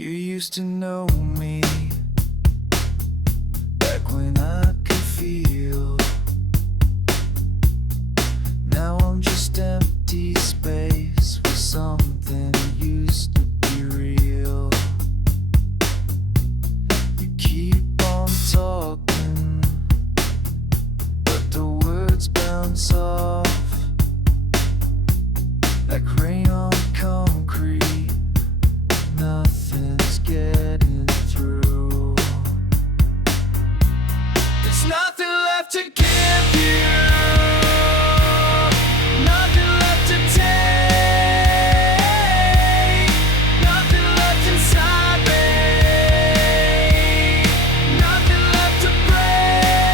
You used to know me back when I could feel. Now I'm just empty space where something used to be real. You keep on talking, but the words bounce off like rain on concrete. Nothing's getting through. There's nothing left to give you, nothing left to take, nothing left inside me, nothing left to break.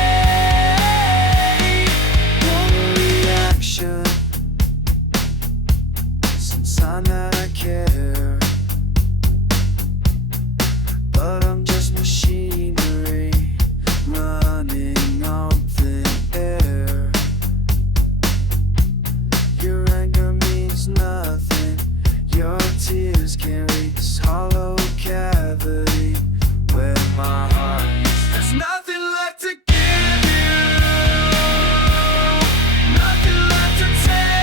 One reaction, some sign that I care. But I'm just machinery running on thin air. Your anger means nothing. Your tears carry this hollow cavity where my heart is. There's nothing left to give you, nothing left to take,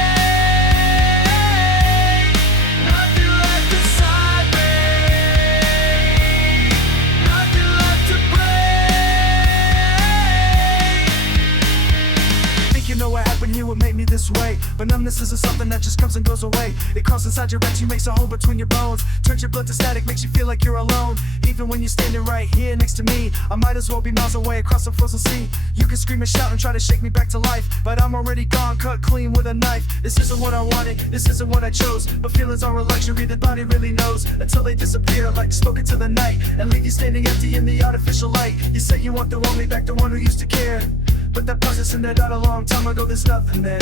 nothing left inside me, nothing left to break. Think you know what happened here would make me this way, but numbness isn't something that just comes and goes away. It crawls inside your rectum, makes a hole between your bones, turns your blood to static, makes you feel like you're alone. Even when you're standing right here next to me, I might as well be miles away across the frozen sea. You can scream and shout and try to shake me back to life, but I'm already gone, cut clean with a knife. This isn't what I wanted, this isn't what I chose, but feelings are a luxury the body really knows, until they disappear like smoke into the night and leave you standing empty in the artificial light. You say you want the one me back, the one who used to care, but that process ended out a long time ago. There's nothing there.